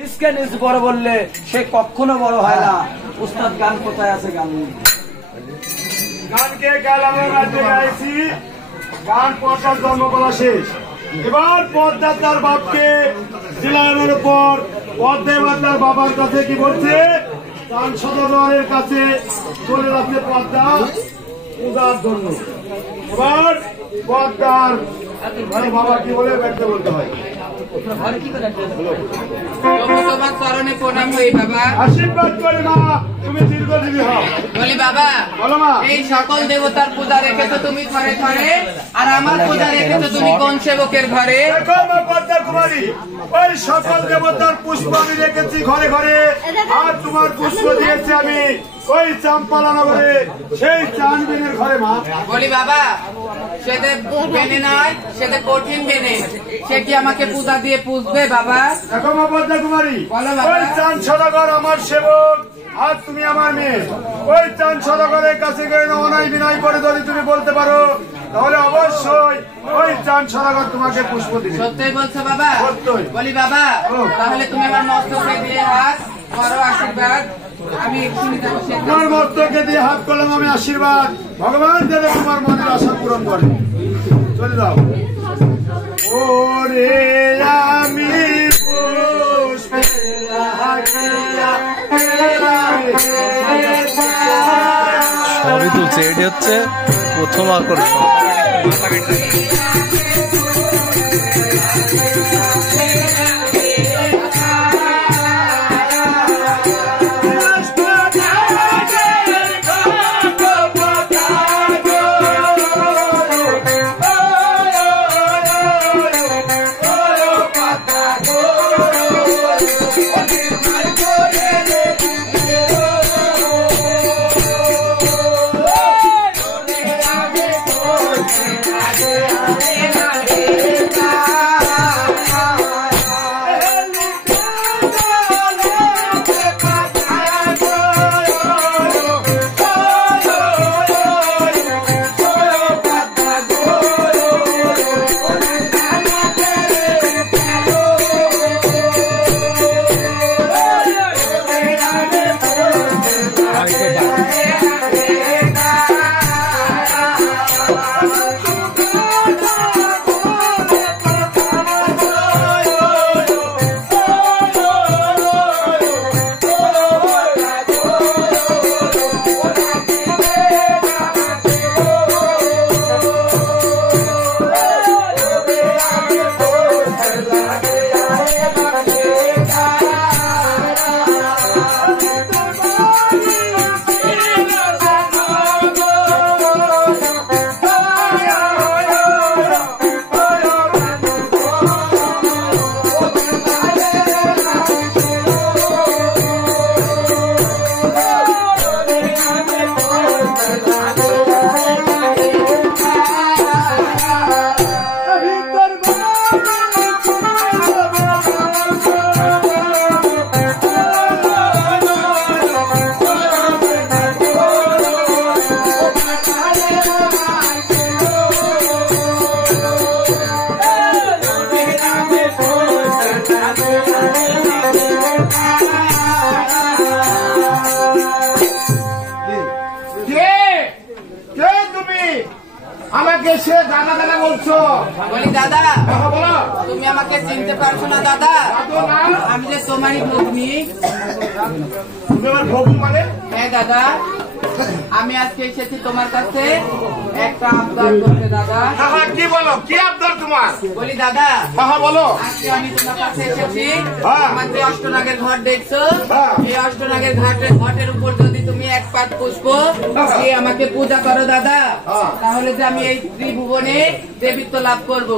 নিজকে নিজ বড় বললে সে কখনো বড় হয় না। উস্তাদ গান কোথায় আছে? গান গানকে কাল আমরা রাজ্যে গাইছি, গান পর্দার জন্ম বলা শেষ। এবার পর্দা তার বাপকে জেলানোর পর পর্দা এবার তার বাবার কাছে কি বলছে, তার সদরের কাছে চলে যাচ্ছে পর্দা পূজার জন্য। এবার পর্দার বাবা কি বলে ব্যক্ত বলতে হয়, তোমার চরণে প্রণাম হই বাবা, আশীর্বাদ করে মা তুমি দীর্ঘজীবী হও। বলি বাবা, বলো মা। এই সকল দেবতার পূজা রেখেছো তুমি ঘরে ঘরে, আর আমার পূজা রেখেছো তুমি কোন সেবকের ঘরে? দেখো মা পদ্মা কুমারী, ওই সকল দেবতার পুষ্প আমি রেখেছি ঘরে ঘরে, আর তোমার পুষ্প দিয়েছি আমি ওই চাম্পালা নগরে সেই চানবিনের ঘরে। মা বলি বাবা, সেটা বেনে নয়, সেটা কঠিন বেনে, সে কি আমাকে পূজা দিয়ে পুষবে বাবা? দেখো মা পদ্মা কুমারী, বলো বাবা। ওই চান সদাগর আমার সেবক, আর তুমি আমার মেয়ে। ওই চান সদাগরের কাছে গিয়ে অনায় বিনয় করে যদি তুমি বলতে পারো, তাহলে অবশ্যই ওই চান সদাগর তোমাকে পুষ্প দিবে। সত্যই বলছো বাবা? সত্যই। বলি বাবা, তাহলে তুমি আমার মস্তকে দিয়ে হাত করো আশীর্বাদ, আমি এক্ষুনি যাবো। তোমার মস্তকে দিয়ে হাত করলাম আমি আশীর্বাদ, ভগবান যেন তোমার মনের আশা পূরণ করে। চলে যাও। ওরে আমি সবই তুলছে, এটি হচ্ছে প্রথম আকর্ষণ। আমাকে সে দাদা দাদা বলছো? বলি দাদা, বলো। তুমি আমাকে চিনতে পারছো না দাদা? আমি যে তোমারই ভগ্নি। তুমি আমার ভগ্নি মানে? হ্যাঁ দাদা, আমি আজকে এসেছি তোমার কাছে একটা আবদার করতে দাদা। কি বলো, কি আবদার তোমার? বলি দাদা, বলো। আজকে আমি তোমার কাছে এসেছি, হ্যাঁ। আমার যে অষ্টনাগের ঘট দেখছো, হ্যাঁ। এই অষ্টনাগের ঘটের উপর যদি তুমি এক পাত পুষ্প দিয়ে আমাকে পূজা করো দাদা, হ্যাঁ। তাহলে যে আমি এই ত্রিভুবনে দেবীত্ব লাভ করব,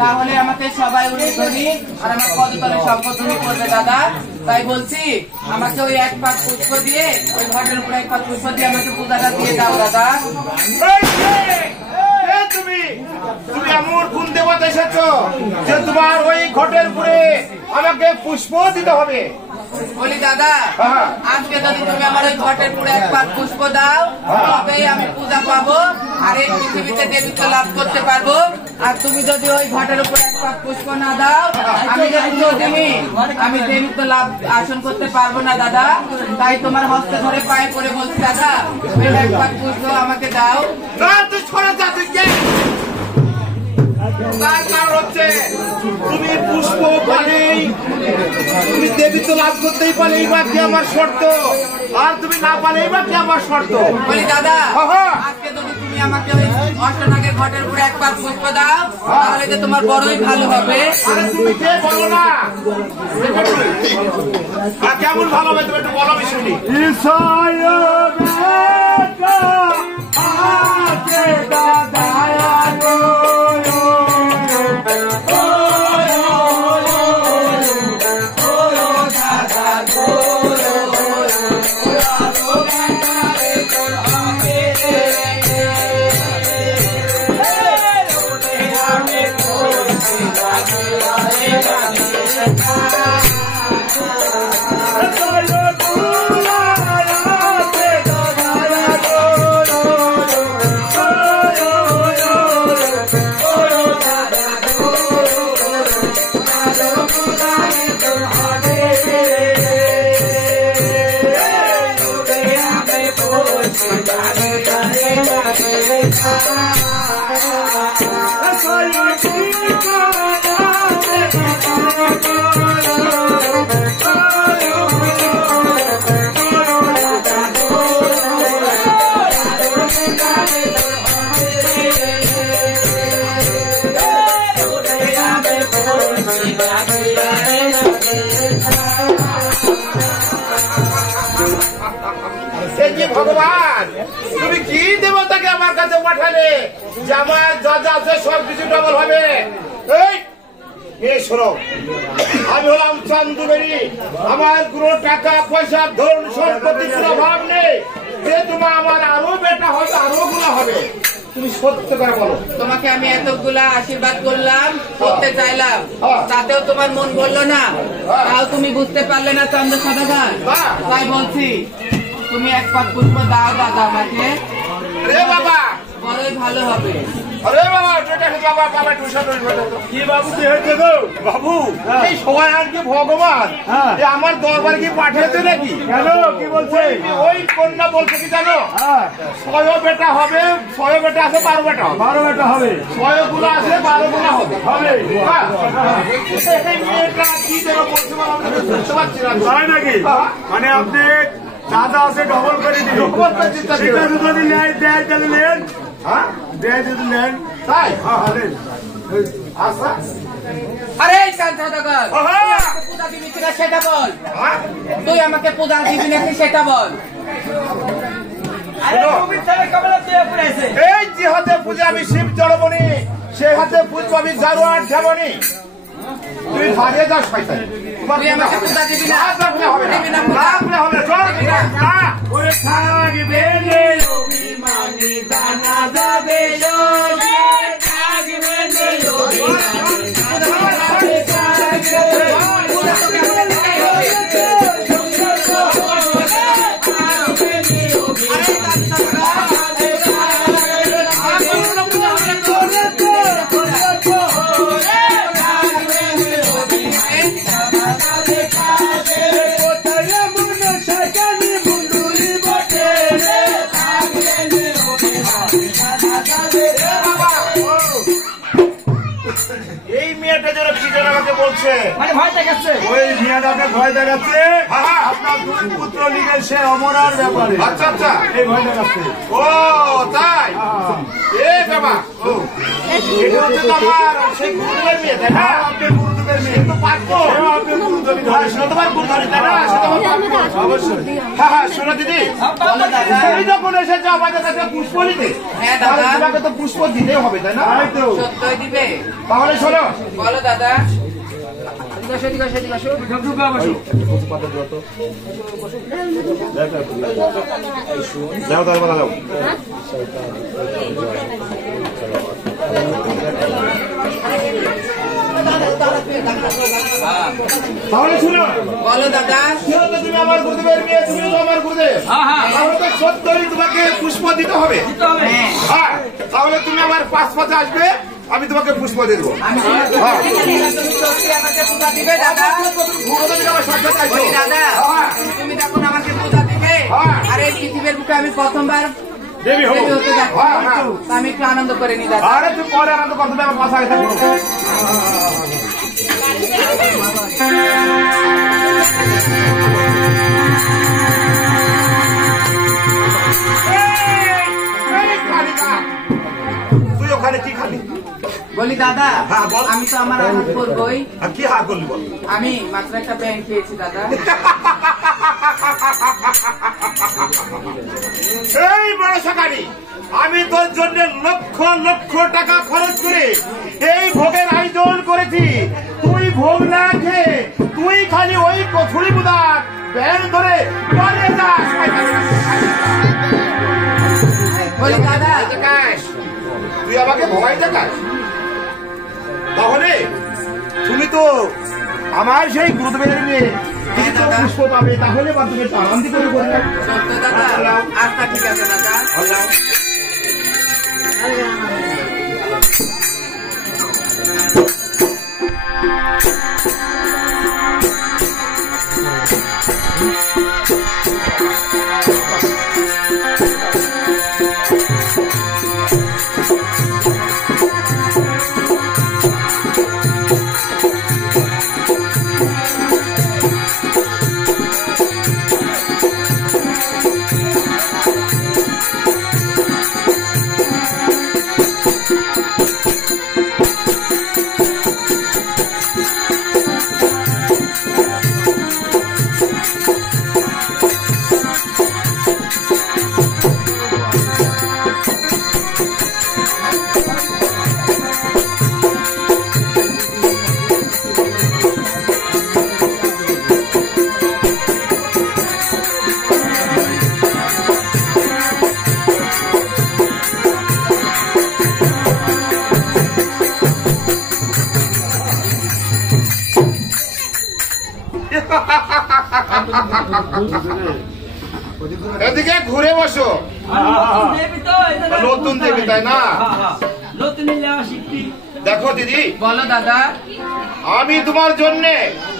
তাহলে আমাকে সবাই উড়িধ্বনি আর আমার পদতলে সম্বোধনী করবে দাদা। তাই বলছি, আমাকে ওই এক পাত পুষ্প দিয়ে, ওই ঘটের উপরে এক পাত পুষ্প দিয়ে আমাকে পূজাটা দিয়ে দাও দাদা। তুমি তুমি এমন কোন দেবতা এসেছো যে তোমার ওই ঘটের উপরে আমাকে পুষ্প দিতে হবে? বলি দাদা, হ্যাঁ। আজকে যদি তুমি আমার ওই ঘটের পুরো এক পাত পুষ্প দাও, তবেই আমি পূজা পাবো আর এই পৃথিবীতে দেবীত্ব লাভ করতে পারবো। আর তুমি যদি ওই ঘাটের উপর এক পাক পুষ্প না দাও, আমি দেবিত্ব লাভ আসন করতে পারবো না দাদা। তাই তোমার হস্তে ধরে পায়ে পড়ে বলছি দাদা, এক পাক পুষ্প আমাকে দাও। তুই ছড়া যা, তুই কে? তার কারণ হচ্ছে তুমি পুষ্প পালেই তুমি দেবিত্ব লাভ করতেই পারে, এই বাকি আমার শর্ত। আর তুমি না পালে এই বাকি আমার শর্ত। বলি দাদা, আজকে যদি তুমি আমাকে ওই অষ্টনাগের ঘটের উপরে এক পাক পুষ্প দাও, তাহলে যে তোমার বড়ই ভালো হবে। আরে তুমি কে বলো না, কেমন ভালো হবে তুমি একটু বলো, আমি শুনি। ভগবান, তুমি কি দেবতাকে আমার কাছে পাঠালে যে আমার যা যা আছে সব কিছু ডবল হবে? এই শোনো, আমি হলাম চান্দুবেরি, আমার কোনো টাকা পয়সা ধন সম্পত্তি কোনো অভাব নেই। যে তোমার আমার আরো বেটা হবে, আরো গুলা হবে। তুমি সত্য করে বলো। তোমাকে আমি এতগুলা আশীর্বাদ করলাম, করতে চাইলাম, তাতেও তোমার মন বললো না। তাও তুমি বুঝতে পারলে না চন্দ্র সদাগর। তাই বলছি তুমি এক পাক পুষ্প দাও দাদা আমাকে। রে বাবা, বড়ই ভালো হবে। আরে বাবা, বাবা বাবা কি বাবু কি হয়েছে গো? বাবু এই সবাই আর কি ভগবান আমার দরবার কি পাঠিয়েছে নাকি? কেন, কি বলছে? ওই কন্যা বলছে কি জানো, 6 বেটা হবে, 6 বেটা আছে, 12 বেটা, 12 বেটা হবে, 6 গুলো আছে, 12 গুলো হবে। কি যেন বলছে বুঝতে পারছি না। তাই নাকি? মানে আপনি দাদা আছে ডবল করে দিন, যদি নেয় দেয় তাহলে নেন। হ্যাঁ দেয় যদি নেন, তাই? আরে সদাগর, পূজা দিবি কিনা সেটা বল। তুই আমাকে পূজা দিবি নাকি সেটা বল। এই যে হাতে পূজা আমি শিব জড়বনি, সে হাতে পুজো আমি জারোয়ার ঝাবনি। তুই ভাগে যাস শয়তান, তুই আমাকে পূজা দিবি না, হবে না, হবে ওরে থাকবে অভিমানী জানা যাবে বলছে, মানে ভয় দেখাচ্ছে। ওই মিয়াদাকে ভয় দেখাচ্ছে আপনার 2 পুত্র লিগে সে অমরার ব্যাপারে। আচ্ছা আচ্ছা, এই ভয় দেখাচ্ছে। ও তাই? এ বাবা, এটা হচ্ছে তোমার সেই গুরুদেবের মেয়ে, তাই না? আপনি গুরুদেবের মেয়ে তো পারবো, আপনি গুরুদেবী ধরে তোমার গুরুদেবী, তাই না? অবশ্যই। হ্যাঁ হ্যাঁ, শোনো দিদি, তুমি যখন এসেছো আমাদের কাছে পুষ্প নিতে, তোমাকে তো পুষ্প দিতেই হবে, তাই না? সত্যই দিবে। তাহলে শোনো, বলো দাদা। যাও দরবারে যাও। তাহলে শুনো, বলো দাদা। তুমি আমার গুরুদেবের মেয়ে, তুমি তো আমার গুরুদেব, তাহলে তো সত্যই তোমাকে পুষ্প দিতে হবে। হ্যাঁ, তাহলে তুমি আমার 5 পাশে আসবে, আমি তোমাকে পুষ্প দিয়ে দেবো। আমি সত্যি আমাকে পূজা দিবে দাদা? বলি দাদা তুমি তখন আমাকে পূজা দিবে? আর এই পৃথিবীর বুকে আমি প্রথমবার দেবী দেবী হতে যাচ্ছি। হ্যাঁ। তো আমি একটু আনন্দ করে নি দাদা। আরে তুই পরে আনন্দ করতে আমার পাশে আগে থাকবো। তুই ওখানে কি খাবি? বলি দাদা হ্যাঁ, বল। আমি তো আমার আহার করবই। আর কি হাত করলি বল? আমি মাত্র একটা ব্যাংক খেয়েছি দাদা। এই বড় সকারি, আমি তোর জন্য লক্ষ লক্ষ টাকা খরচ করে এই ভোগের আয়োজন করেছি। তুই ভোগ না খেয়ে তুই খালি ওই কচুরি বুদার ব্যান ধরে পালিয়ে যাস। বলি দাদা তুই আমাকে ভয় দেখাস? তাহলে তুমি তো আমার সেই গুরুদেবের মেয়ে, তুমি তো পুষ্প পাবে। তাহলে বা তুমি আনন্দ করে করবে। সত্য দাদা? আচ্ছা ঠিক আছে দাদা। এদিকে ঘুরে বসো। নতুন দেবী তাই না? দেখো দিদি, বলো দাদা। আমি তোমার জন্য,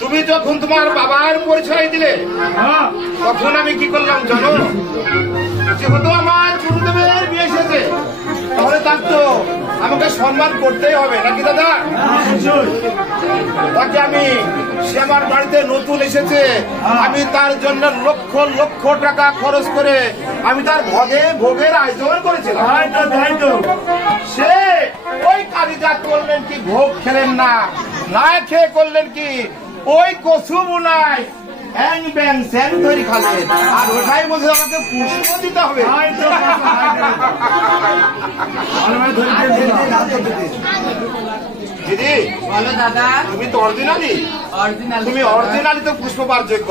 তুমি যখন তোমার বাবার পরিচয় দিলে তখন আমি কি করলাম জানো? যেহেতু আমার গুরুদেবের বিয়ে এসেছে তাহলে তার তো আমাকে সম্মান করতেই হবে নাকি দাদা? তাকে আমি, সে আমার বাড়িতে নতুন এসেছে, আমি তার জন্য লক্ষ লক্ষ টাকা খরচ করে আমি তার ভোগের আয়োজন করেছিলাম। সে ওই কারিজাত করলেন কি ভোগ খেলেন না, না খেয়ে করলেন কি ওই কচু বুনায় হ্যাং ব্যাং স্যাং তৈরি খালেন। আর ওটাই বলছে আমাকে পুষ্প দিতে হবে। দিদি বলো দাদা। তুমি তো অরিজিনালি, অরিজিনাল। তুমি অরিজিনালি তো পুষ্প পাওয়ার যোগ্য।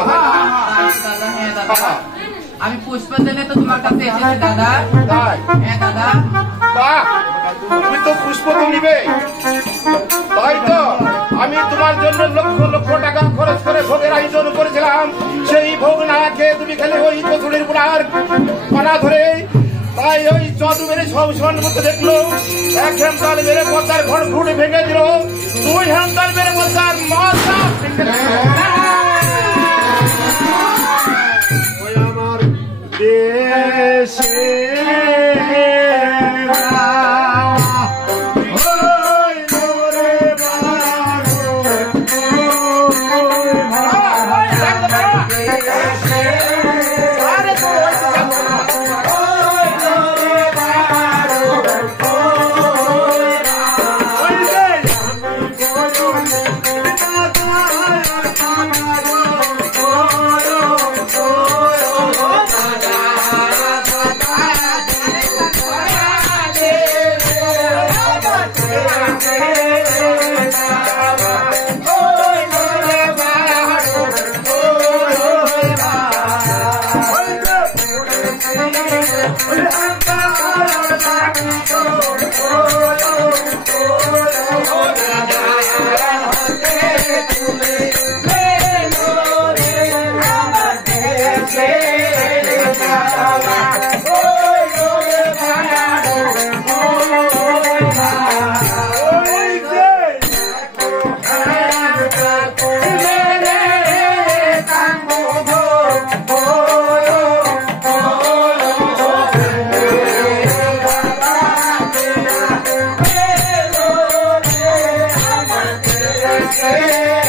দাদা হ্যাঁ দাদা, আমি পুষ্প জেনে তো তোমার কাছে এসেছি দাদা। তাই? হ্যাঁ দাদা। বাহ, তুমি তো পুষ্প তো নিবে, তাই তো আমি তোমার জন্য লক্ষ লক্ষ টাকা খরচ করে ভোগের আয়োজন করেছিলাম। সেই ভোগ না খেয়ে তুমি খালি ওই কচুরির বুড়ার পানা ধরে, তাই ওই চদু মেরে সব সমান মধ্যে দেখলো। এক হ্যান্তাল মেরে পদ্মার ঘর ঘুরে ভেঙে দিল, দুই হ্যান্তাল মেরে পদ্মার মাথা আমার দেশে करे